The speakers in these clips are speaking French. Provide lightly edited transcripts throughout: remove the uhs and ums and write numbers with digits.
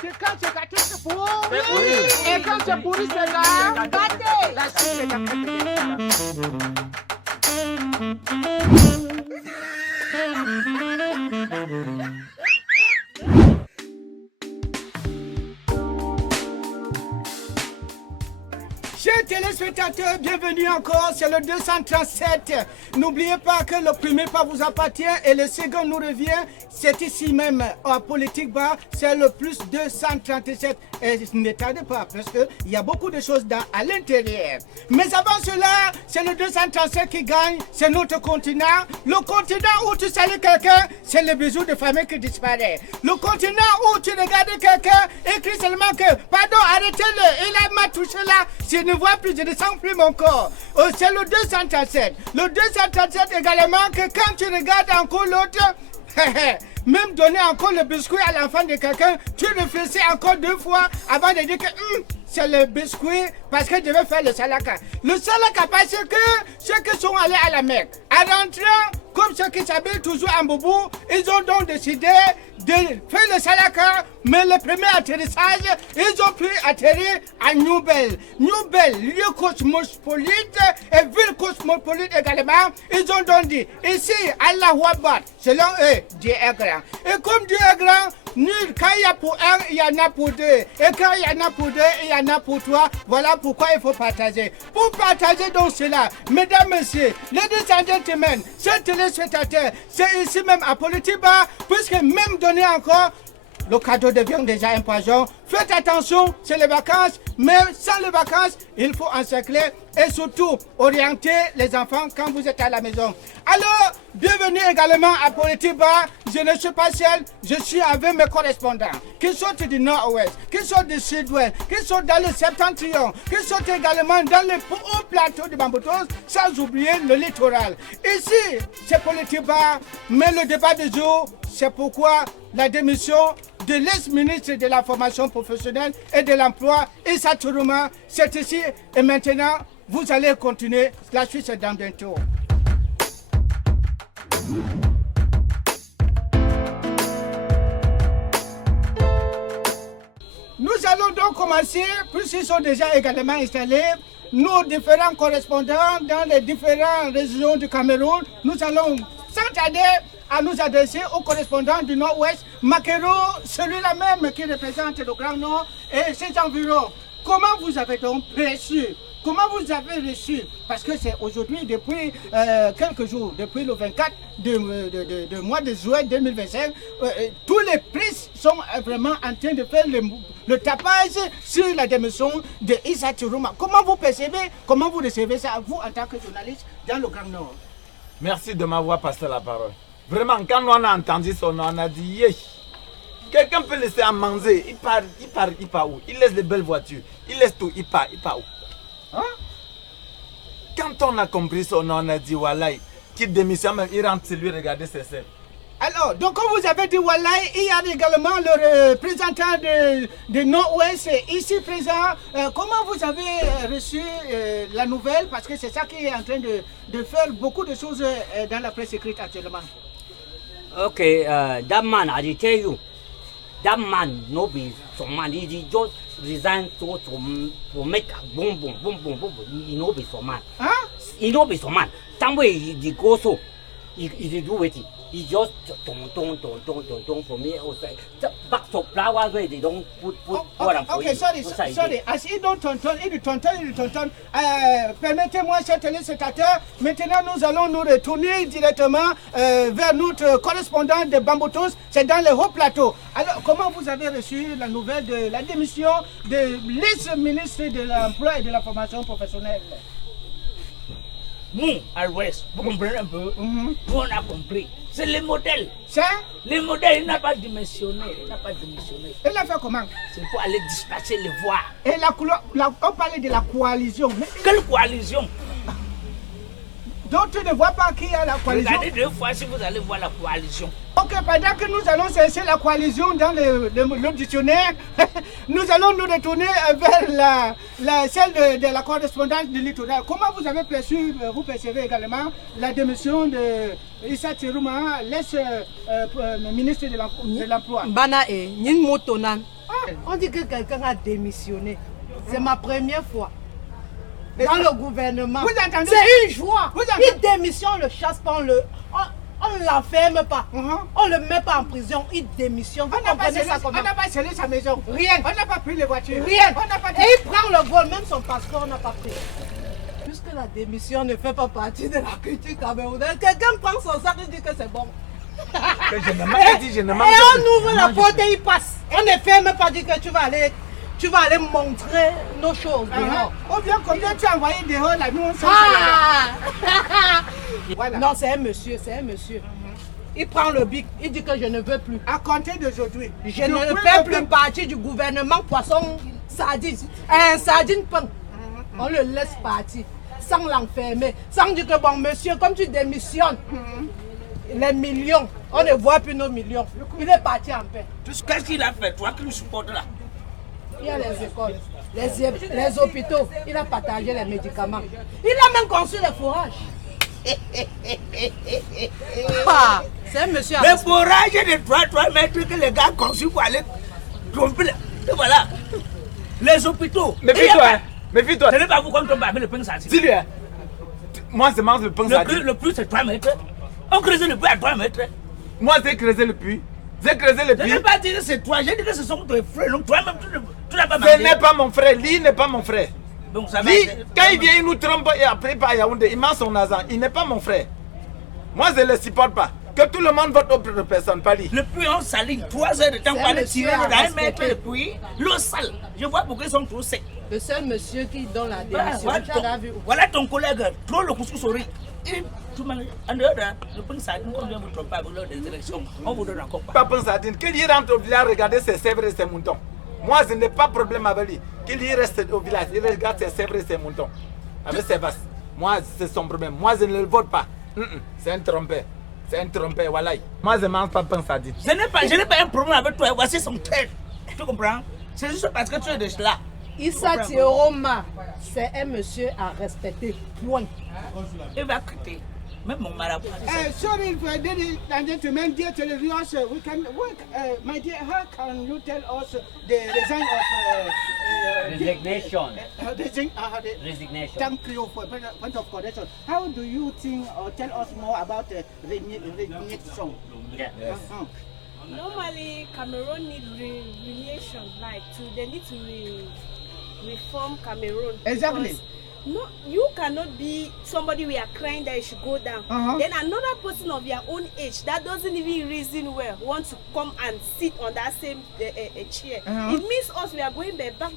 quand c'est gâté, c'est pour. Et quand c'est pourri, c'est gâté. La suite, c'est gâté. Chers téléspectateurs, bienvenue encore, c'est le 237. N'oubliez pas que le premier pas vous appartient et le second nous revient. C'est ici même, en politique bas, c'est le plus 237. Et ne tardez pas, parce qu'il y a beaucoup de choses à l'intérieur. Mais avant cela, c'est le 237 qui gagne, c'est notre continent. Le continent où tu salues quelqu'un, c'est le bisou de famille qui disparaît. Le continent où tu regardes quelqu'un, écrit seulement que, pardon, arrêtez-le, il m'a touché là. Je ne vois plus, je ne sens plus mon corps. C'est le 237. Le 237 également que quand tu regardes encore l'autre, même donner encore le biscuit à l'enfant de quelqu'un, tu réfléchis encore 2 fois avant de dire que c'est le biscuit parce que je vais faire le salaka. Le salaka parce que ceux qui sont allés à la Mecque, à rentrant, comme ceux qui s'habillent toujours en boubou, ils ont donc décidé de faire le salaka, mais le premier atterrissage, ils ont pu atterrir à Nouvelle. Nouvelle, lieu cosmopolite et ville cosmopolite également. Ils ont donc dit, ici, Allahu Akbar, selon eux, Dieu est grand. Et comme Dieu est grand, nul, quand il y a pour un, il y en a pour deux. Et quand il y en a pour deux, il y en a pour trois. Voilà pourquoi il faut partager. Pour partager donc cela, mesdames, messieurs, ladies and gentlemen, chers téléspectateurs, c'est ici même à Politiba, puisque même donner encore, le cadeau devient déjà un poison. Faites attention, c'est les vacances, mais sans les vacances, il faut encercler et surtout orienter les enfants quand vous êtes à la maison. Alors, bienvenue également à Politiba. Je ne suis pas seul, je suis avec mes correspondants qui sont du nord-ouest, qui sont du sud-ouest, qui sont dans le septentrion, qui sont également dans le haut plateau de Bamboutos, sans oublier le littoral. Ici, c'est Politiba, mais le débat du jour, c'est pourquoi la démission de l'ex-ministre de la formation professionnelle et de l'emploi, Issa Tourouma, c'est ici et maintenant, vous allez continuer. La suite, c'est dans bientôt. Nous allons donc commencer, puisqu'ils sont déjà également installés, nos différents correspondants dans les différentes régions du Cameroun. Nous allons s'attarder à nous adresser aux correspondants du Nord-Ouest, Makero, celui-là même qui représente le Grand Nord et ses environs. Comment vous avez donc reçu? Comment vous avez reçu? Parce que c'est aujourd'hui, depuis quelques jours, depuis le 24 de mois de juin 2025, tous les prix sont vraiment en train de faire le tapage sur la démission de Issa Tourouma. Comment vous percevez, comment vous recevez ça, vous en tant que journaliste dans le Grand Nord? Merci de m'avoir passé la parole. Vraiment, quand on a entendu son nom, on a dit yes. Quelqu'un peut laisser à manger, il part où? Il laisse les belles voitures, il laisse tout, il part où? Hein? Quand on a compris son nom, on a dit voilà, qu'il démissionne même, il rentre chez lui regarder ses scènes. Alors, donc comme vous avez dit Wallahi, il y a également le représentant de Nord-Ouest ici présent. Comment vous avez reçu la nouvelle? Parce que c'est ça qui est en train de faire beaucoup de choses dans la presse écrite actuellement. Okay, that man, I tell you, that man no be some man. He just resigned to make a boom. He no be some man. Huh? He no be some man. Somewhere he go so, he do it. He just don't for me outside. Back to flowers where they don't put Okay, sorry. As il don't tonton. Permettez-moi, chers téléspectateurs, maintenant nous allons nous retourner directement vers notre correspondant de Bamboutos, c'est dans le haut plateau. Alors, comment vous avez reçu la nouvelle de la démission de l'ex-ministre de l'Emploi et de la formation professionnelle? Nous, à l'ouest, vous comprenez un peu? On a compris. C'est le modèle. C'est? Le modèle, il n'a pas démissionné. Il a fait comment? C'est pour aller dispatcher les voix. Et on parlait de la coalition. Quelle coalition? D'autres ne voient pas qu'il y a la coalition. Regardez 2 fois si vous allez voir la coalition. Ok, pendant que nous allons chercher la coalition dans le dictionnaire, nous allons nous retourner vers celle de la correspondance du littoral. Comment vous avez perçu, vous percevez également la démission de Issa Tirouma, l'ex-ministre de l'Emploi? Bana et Nin Motonan. On dit que quelqu'un a démissionné. C'est ma première fois. Dans le gouvernement. Vous entendez? C'est une joie. Il démissionne, on le chasse pas, on ne l'enferme pas. On ne le met pas en prison, il démissionne. Vous comprenez ça comment? On n'a pas scellé sa maison. Rien. On n'a pas pris les voitures. Rien. On n'a pas Et il prend le vol, même son passeport, on n'a pas pris. Puisque la démission ne fait pas partie de la culture camerounaise, quelqu'un prend son sac et dit que c'est bon. Je ne mange Et on ouvre la porte et il passe. On ne fait même pas dire que tu vas aller montrer nos choses. Ou bien combien tu as envoyé dehors la nuit, on s'en Voilà. Non, c'est un monsieur. Il prend le bic, il dit que je ne veux plus. À compter d'aujourd'hui, Je ne fais plus partie du gouvernement poisson sardine. Un sardine pain. On le laisse partir sans l'enfermer, sans dire que bon monsieur, comme tu démissionnes, les millions, on ne voit plus nos millions. Il est parti en paix. Qu'est-ce qu'il a fait, toi qui le supportes là? Il y a les écoles, les hôpitaux, il a partagé les médicaments. Il a même conçu les fourrages. C'est un monsieur. Le forage de 3 mètres que les gars ont conçu pour aller tromper. Et voilà. Les hôpitaux. Méfie-toi, méfie-toi. Ce n'est pas vous qu'on tombe avec le pain sardine. Dis-lui, moi je mange le pain sardine. Le puits c'est 3 mètres. On creuse le puits à 3 mètres. Moi j'ai creusé le puits. J'ai creusé le Je puits. n'ai pas dit que c'est toi, j'ai dit que ce sont tes frères. Donc toi-même, tu n'as pas Ce mangé. n'est pas mon frère, lui n'est pas mon frère. Donc ça va. Lui, quand il vient, il nous trompe et après par Yaoundé, il mange son argent. Il n'est pas mon frère. Moi je ne le supporte pas. Que tout le monde vote autre personne, pas lui. Le puits on saline 3 heures de temps C'est pour aller monsieur tirer à dans un mètre respecter. le puits. L'eau sale. Je vois pourquoi ils sont trop secs. Le seul monsieur qui donne la Voilà, démission, tu l'as vu. voilà ton collègue, trop le couscous au riz. Et tu manges. En dehors de le pain sardine, on vient vous tromper avec l'heure des élections. On vous donne encore pas. Pas pain sardine. Qu'il y rentre au village regarder ses sèvres et ses moutons. Moi je n'ai pas de problème avec lui. Qu'il y reste au village, il regarde ses sèvres et ses moutons. Avec ses vaches. Moi c'est son problème. Moi je ne le vote pas. C'est un trompeur. C'est un trompeur, voilà. Moi je ne mange pas pain sardine. Je n'ai pas un problème avec toi. Voici son tête. Tu comprends? C'est juste parce que tu es de cela. Issa Tioroma, c'est un monsieur à respecter. Point. Il va quitter. Même mon marabout. Sorry, ladies and gentlemen, dear televiewers, my dear, how can you tell us the reason of Resignation. Resignation. Thank you for point of correction. How do you think or tell us more about resignation? Yeah. Normally, Cameroon need reunion, they need to reform Cameroon. Exactly. Because no, you cannot be somebody we are crying that you should go down. Then another person of your own age that doesn't even reason well want to come and sit on that same chair. It means us we are going back.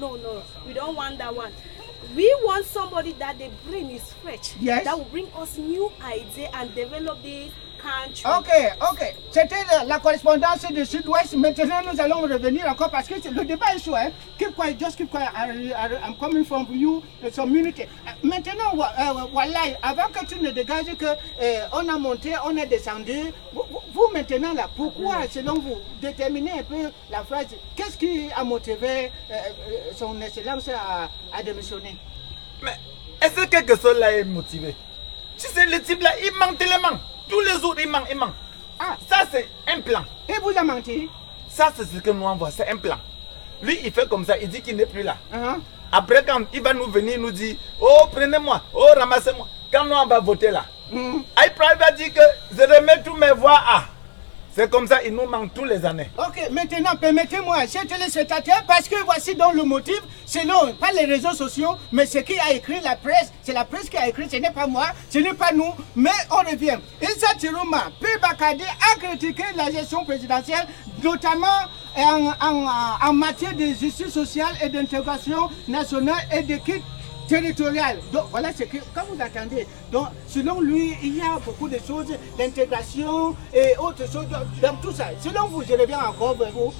No, we don't want that one. We want somebody that the brain is fresh. Yes. That will bring us new idea and develop the country. Ok. C'était la correspondance du Sud-Ouest. Maintenant, nous allons revenir encore parce que le débat est chaud. Hein? Keep quiet, just keep quiet. I'm coming from you, some unity. Maintenant, Wallahi, avant que tu ne dégages que on a monté, on a descendu. Vous maintenant là, pourquoi, selon vous, déterminez un peu la phrase. Qu'est-ce qui a motivé son excellence à démissionner? Mais est-ce que quelque chose là est motivé? Tu sais, le type là, il ment tellement. Tous les autres, il ment. Ah, ça c'est un plan. Et vous a menti? Ça c'est ce que nous envoie, c'est un plan. Lui, il fait comme ça, il dit qu'il n'est plus là. Après, quand il va nous venir, nous dit, oh, prenez-moi, oh, ramassez-moi. Quand nous, on va voter là, I va dire que je remets tous mes voix à. C'est comme ça, il nous manque tous les années. Ok, maintenant, permettez-moi, chers téléspectateurs, parce que voici donc le motif, selon, pas les réseaux sociaux, mais ce qui a écrit la presse, c'est la presse qui a écrit, ce n'est pas moi, ce n'est pas nous, mais on revient. Issa Tirouma, P. Bakade a critiqué la gestion présidentielle, notamment en matière de justice sociale et d'intégration nationale et d'équipe territoriale. Donc voilà ce que, quand vous attendez, donc selon lui, il y a beaucoup de choses, d'intégration et autres choses dans tout ça. Selon vous, je reviens encore vers vous,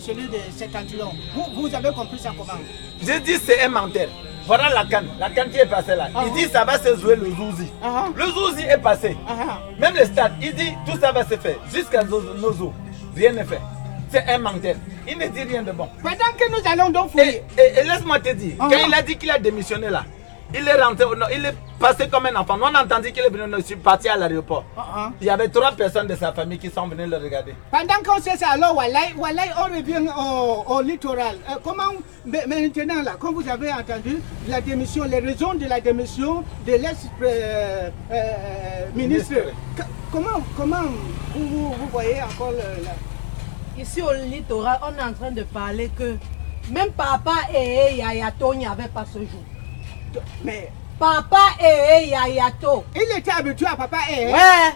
celui de Septentrion. Vous avez compris ça comment? J'ai dit c'est un menteur. Voilà la canne qui est passée là. Il dit ça va se jouer le Zouzi. Le Zouzi est passé. Même le stade, il dit tout ça va se faire. Jusqu'à Nozo, rien n'est fait. C'est un menteur. Il ne dit rien de bon. Pendant que nous allons donc fouiller. Et laisse-moi te dire, quand il a dit qu'il a démissionné là, il est rentré, il est passé comme un enfant. Nous on a entendu qu'il est venu, je suis parti à l'aéroport. Il y avait 3 personnes de sa famille qui sont venues le regarder. Pendant qu'on sait ça, alors Walai, on revient au littoral. Comment maintenant là, comme vous avez entendu, la démission, les raisons de la démission de l'ex-ministre, comment vous voyez encore Ici au littoral, on est en train de parler que même Papa et Yayato n'y avait pas ce jour. Mais Papa et Yayato. Il était habitué à Papa et. Ouais.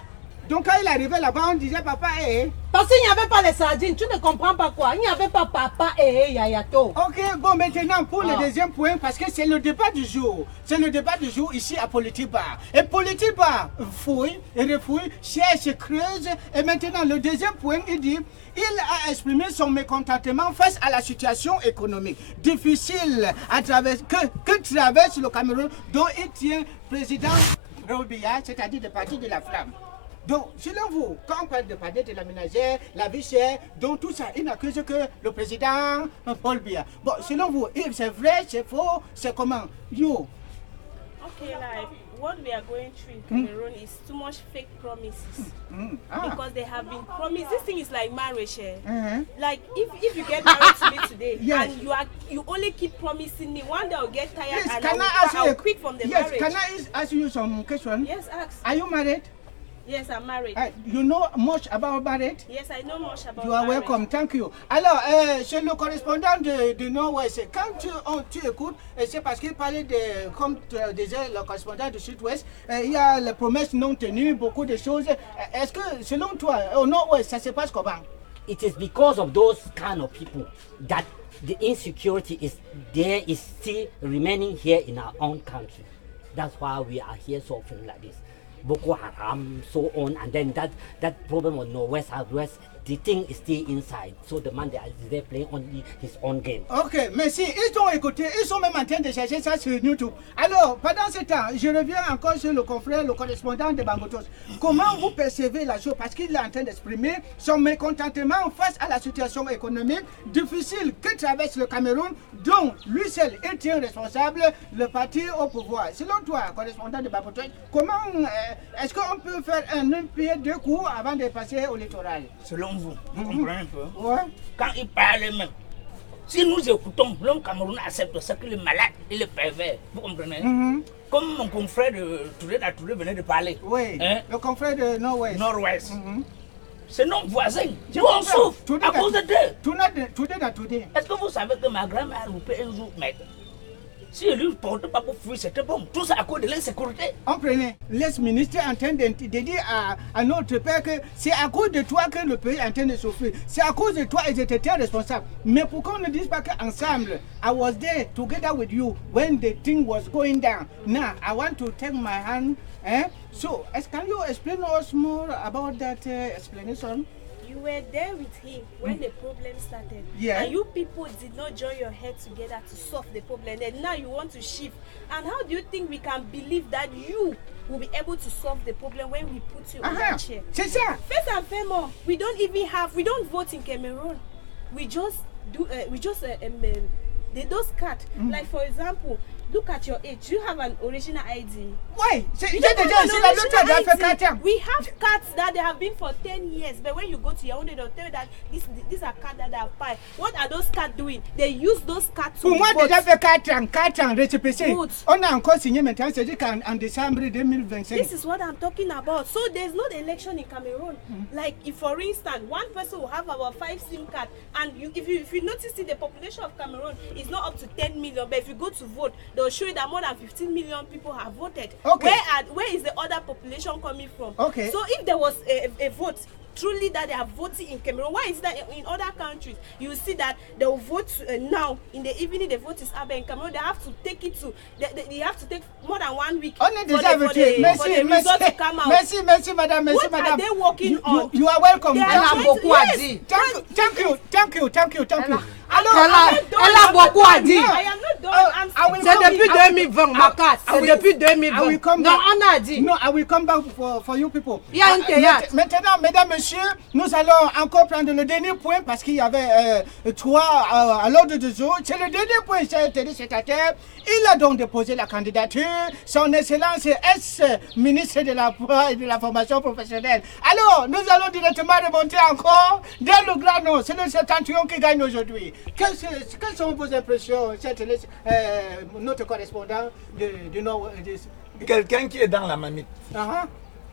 Donc quand il arrivait là-bas, on disait Papa et. Parce qu'il n'y avait pas les sardines, tu ne comprends pas quoi. Il n'y avait pas Papa et Yayato. Ok, bon maintenant pour le deuxième point, parce que c'est le débat du jour. C'est le débat du jour ici à Politique Bar. Et Politique Bar fouille et refouille, cherche, creuse. Et maintenant le deuxième point, il dit, il a exprimé son mécontentement face à la situation économique difficile que traverse le Cameroun, dont il tient président Robia, c'est-à-dire le parti de la flamme. Donc, selon vous, quand on parle de panier de la ménagère, la vie chère, donc tout ça, il n'accuse que le président Paul Biya. Bon, selon vous, c'est vrai, c'est faux, c'est comment? You? Okay, like what we are going through in Cameroon is too much fake promises. Because they have been promised. This thing is like marriage. Like if you get married to me today and you only keep promising me, one day I'll get tired and I'll quit from the marriage. Can I ask you some questions? Yes, ask. Are you married? Yes, I'm married. You know much about marriage? Yes, I know much about You are marriage. welcome, thank you. Alors, chez le correspondant de Nord-Ouest, quand tu écoutes, c'est parce qu'il parlait de, comme disait le correspondant du Sud-Ouest, il y a les promesses non tenues, beaucoup de choses. Est-ce que, selon toi, au Nord-Ouest, ça se passe comment? It is because of those kind of people that the insecurity is still remaining here in our own country. That's why we are here suffering like this. Boko Haram, so on, and then that problem on Northwest, Southwest, the thing is still inside. So the man they're playing only his own game. Ok, merci. Ils ont écouté, ils sont même en train de chercher ça sur YouTube. Alors, pendant ce temps, je reviens encore sur le confrère, le correspondant de Bangotos. Comment vous percevez la chose? Parce qu'il est en train d'exprimer son mécontentement face à la situation économique difficile que traverse le Cameroun, dont lui seul est responsable, le parti au pouvoir. Selon toi, correspondant de Bangotos, comment est-ce qu'on peut faire un pied deux coups avant de passer au littoral? Selon vous comprenez un peu? Ouais. Quand il parle même, si nous écoutons, l'homme Cameroun accepte ce que le malade et le pervers, vous comprenez? Comme mon confrère de Touré venait de parler. Oui, le confrère de Nord-Ouest. C'est nos voisins. Nous on souffre à cause de d'eux. Est-ce que vous savez que ma grand-mère a loupé un jour, mec? Si elle ne porte pas pour fuir, c'était bon. Tout ça à cause de l'insécurité. Comprenez, l'ex-ministre est en train de dire à notre père que c'est à cause de toi que le pays est en train de souffrir. C'est à cause de toi et j'étais responsable. Mais pourquoi on ne dit pas qu'ensemble, I was there together with you when the thing was going down. Now, I want to take my hand. So, can you explain us more about that explanation? You were there with him when the problem started. Yeah. And you people did not join your head together to solve the problem. And now you want to shift. And how do you think we can believe that you will be able to solve the problem when we put you on that chair? C'est ça. First and foremost, we don't vote in Cameroon. We just do, those cards. Like for example, look at your age. Do you have an original ID? Why? We have cards that they have been for 10 years, but when you go to your own, they'll tell you that these are cards that they have filed. What are those cards doing? They use those cards to vote. Pour moi, déjà fait 4 ans récépissé. Vote. On a encore signé maintenant, c'est-à-dire qu'en décembre 2025. This is what I'm talking about. So there's no election in Cameroon. Like if, for instance, one person will have about 5 SIM cards, and if you notice the population of Cameroon is not up to 10 million, but if you go to vote, they'll show you that more than 15 million people have voted. Okay. Where is the other population coming from? Okay. So if there was a vote truly that they are voting in Cameroon, why is that in other countries you see that they will vote now in the evening the vote is up, in Cameroon they have to take it to they have to take more than 1 week for the result to come out. Merci madame, what are they working on? You are welcome. They are Thank you. Elle a beaucoup à dire. I am not done. C'est depuis 2020, Makas. C'est depuis 2020. Non, on a dit. Non, I will come back for you people. Il y a un théâtre. Maintenant, mesdames, messieurs, nous allons encore prendre le dernier point parce qu'il y avait 3 à l'ordre du jour. C'est le dernier point, chers téléspectateurs. Il a donc déposé la candidature. Son Excellence ex-ministre de l'Emploi et de la formation professionnelle. Alors, nous allons directement remonter encore dans le grand nom. C'est le septentrion qui gagne aujourd'hui. Quelles sont vos impressions, notre correspondant du Nord? Quelqu'un qui est dans la marmite,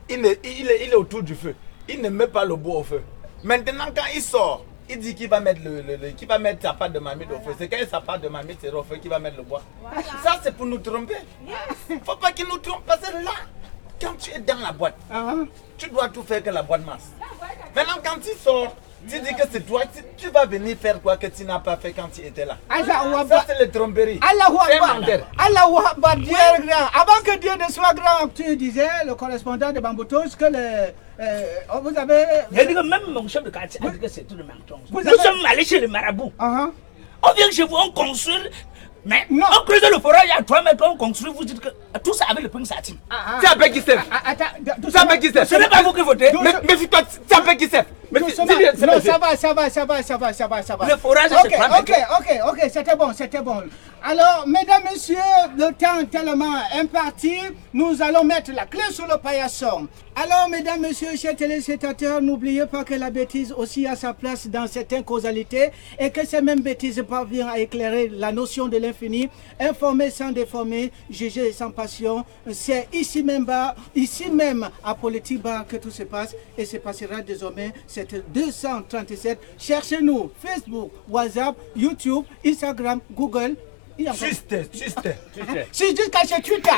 il est autour du feu. Il ne met pas le bois au feu. Maintenant, quand il sort, il dit qu'il va mettre sa part de marmite au feu. C'est quand sa part de marmite c'est au feu qu'il va mettre le bois. Voilà. Ça, c'est pour nous tromper. Il ne faut pas qu'il nous trompe. Parce que là, quand tu es dans la boîte, tu dois tout faire que la boîte marche. Maintenant, quand il sort, tu dis que c'est toi, tu vas venir faire quoi que tu n'as pas fait quand tu étais là. Ça, c'est le tromperie. Avant que Dieu ne soit grand, tu disais, le correspondant de Bamboutos, que vous avez... Je dis que même mon chef de quartier a dit que c'est tout le menton. Nous sommes allés chez le marabout. On vient chez vous, on construit. Mais on creuse le forage, il y a 3 mètres, on construit, vous dites que tout ça avec le ping satin. C'est avec qui c'est? C'est avec qui c'est? Ce n'est pas vous qui votez. Mais toi, c'est avec qui c'est? Non, ça va. Le forage, c'est 3 mètres. Ok, c'était bon. Alors, mesdames, messieurs, le temps tellement imparti, nous allons mettre la clé sur le paillasson. Alors, mesdames, messieurs, chers téléspectateurs, n'oubliez pas que la bêtise aussi a sa place dans certaines causalités et que ces mêmes bêtises parviennent à éclairer la notion de l'infini, informer sans déformer, juger sans passion. C'est ici même à Politique Bar que tout se passe et se passera désormais cette 237. Cherchez-nous Facebook, WhatsApp, YouTube, Instagram, Google. Juste. C'est juste quand c'est Twitter.